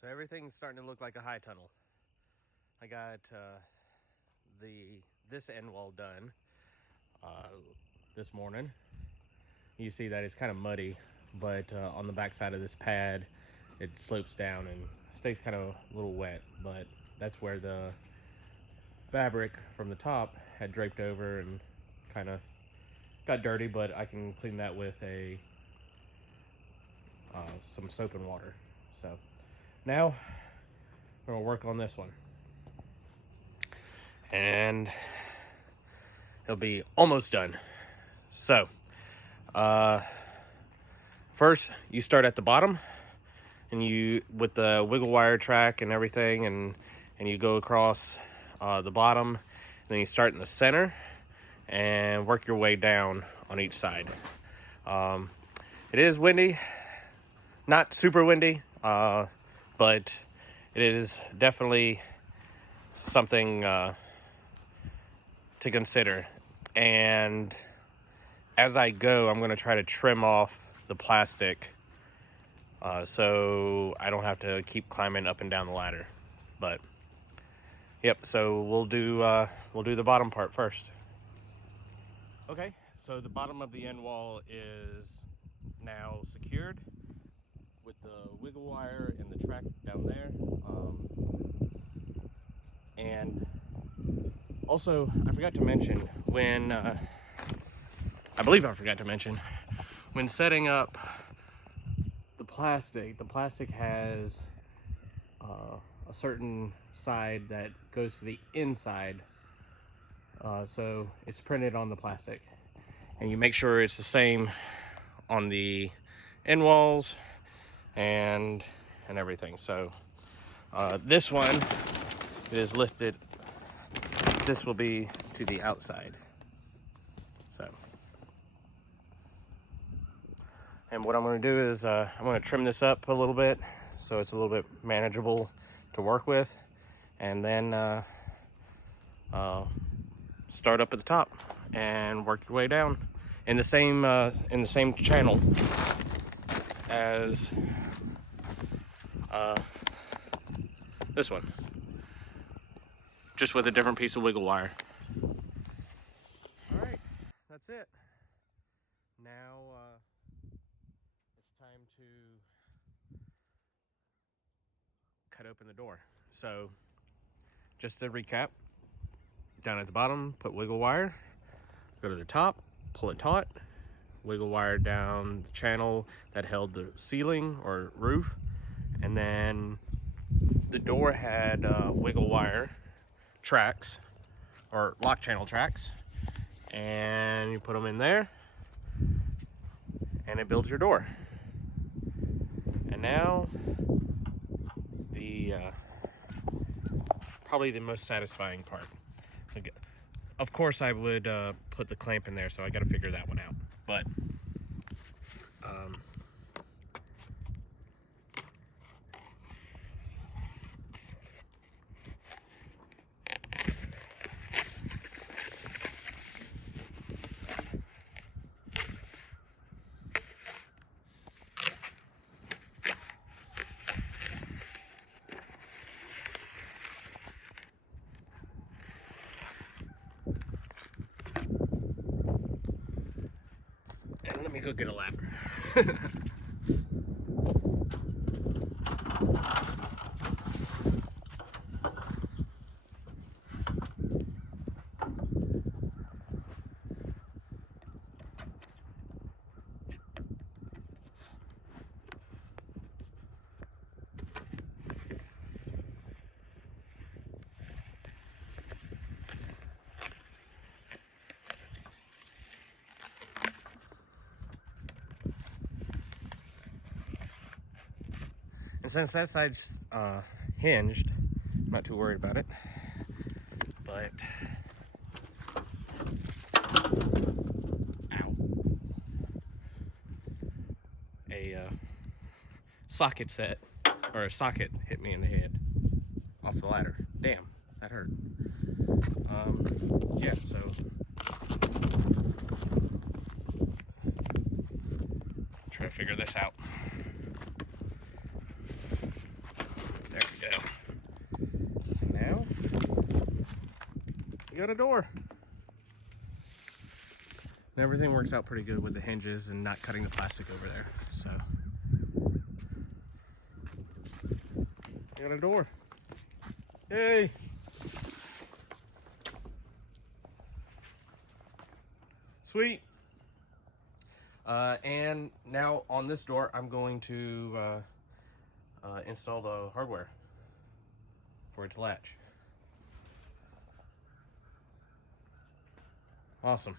So everything's starting to look like a high tunnel. I got this end wall done this morning. You see that it's kind of muddy, but on the back side of this pad, it slopes down and stays kind of a little wet. But that's where the fabric from the top had draped over and kind of got dirty. But I can clean that with some soap and water. So now we're gonna work on this one, and it'll be almost done. So first you start at the bottom, and you with the wiggle wire track and everything, and you go across the bottom, and then you start in the center and work your way down on each side. It is windy, not super windy, but it is definitely something to consider. And as I go, I'm going to try to trim off the plastic so I don't have to keep climbing up and down the ladder. But yep, so we'll do the bottom part first. Okay, so the bottom of the end wall is now secured with the wiggle wire and the track down there. And also, I forgot to mention when I believe I forgot to mention when setting up the plastic has a certain side that goes to the inside, so it's printed on the plastic, and you make sure it's the same on the end walls and everything. So this one is lifted. This will be to the outside. So, and what I'm going to do is I'm going to trim this up a little bit so it's a little bit manageable to work with, and then start up at the top and work your way down in the same channel as this one, just with a different piece of wiggle wire. All right, that's it. Now it's time to cut open the door. So just to recap, down at the bottom, put wiggle wire, go to the top, pull it taut, wiggle wire down the channel that held the ceiling or roof, and then the door had wiggle wire tracks or lock channel tracks, and you put them in there and it builds your door. And now the probably the most satisfying part. Of course I would put the clamp in there, so I got to figure that one out, but and let me go get a ladder. And since that side's hinged, I'm not too worried about it. But ow, a socket set or a socket hit me in the head off the ladder. Damn, that hurt. Yeah, so try to figure this out. got a door. And everything works out pretty good with the hinges and not cutting the plastic over there. So, got a door. Hey! Sweet. And now on this door, I'm going to install the hardware for it to latch. Awesome.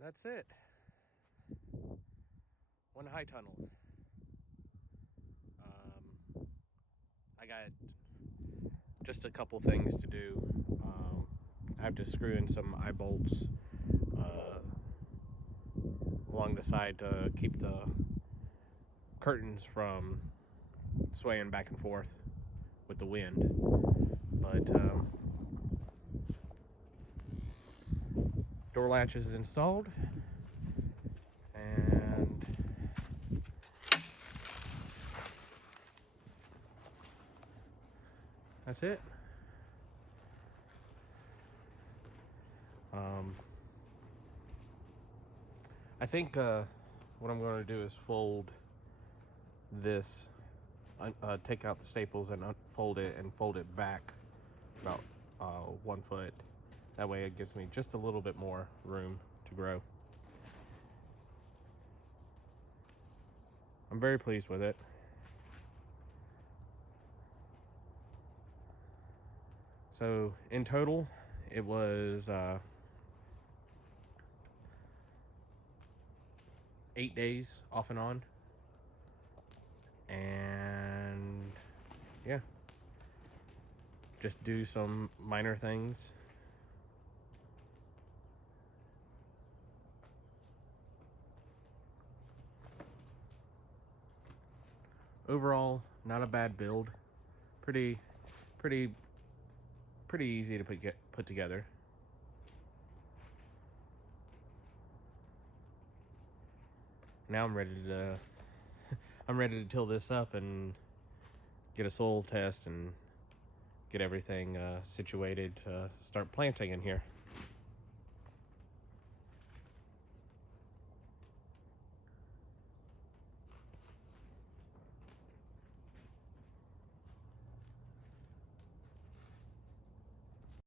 That's it. One high tunnel. I got just a couple things to do. I have to screw in some eye bolts along the side to keep the curtains from swaying back and forth with the wind. But door latch is installed, and that's it. I think what I'm going to do is fold this, take out the staples and unfold it and fold it back about 1 foot. That way it gives me just a little bit more room to grow. I'm very pleased with it. So in total, it was 8 days off and on. And yeah, just do some minor things. Overall, not a bad build. Pretty easy to put together. Now I'm ready to till this up and get a soil test and get everything situated to start planting in here.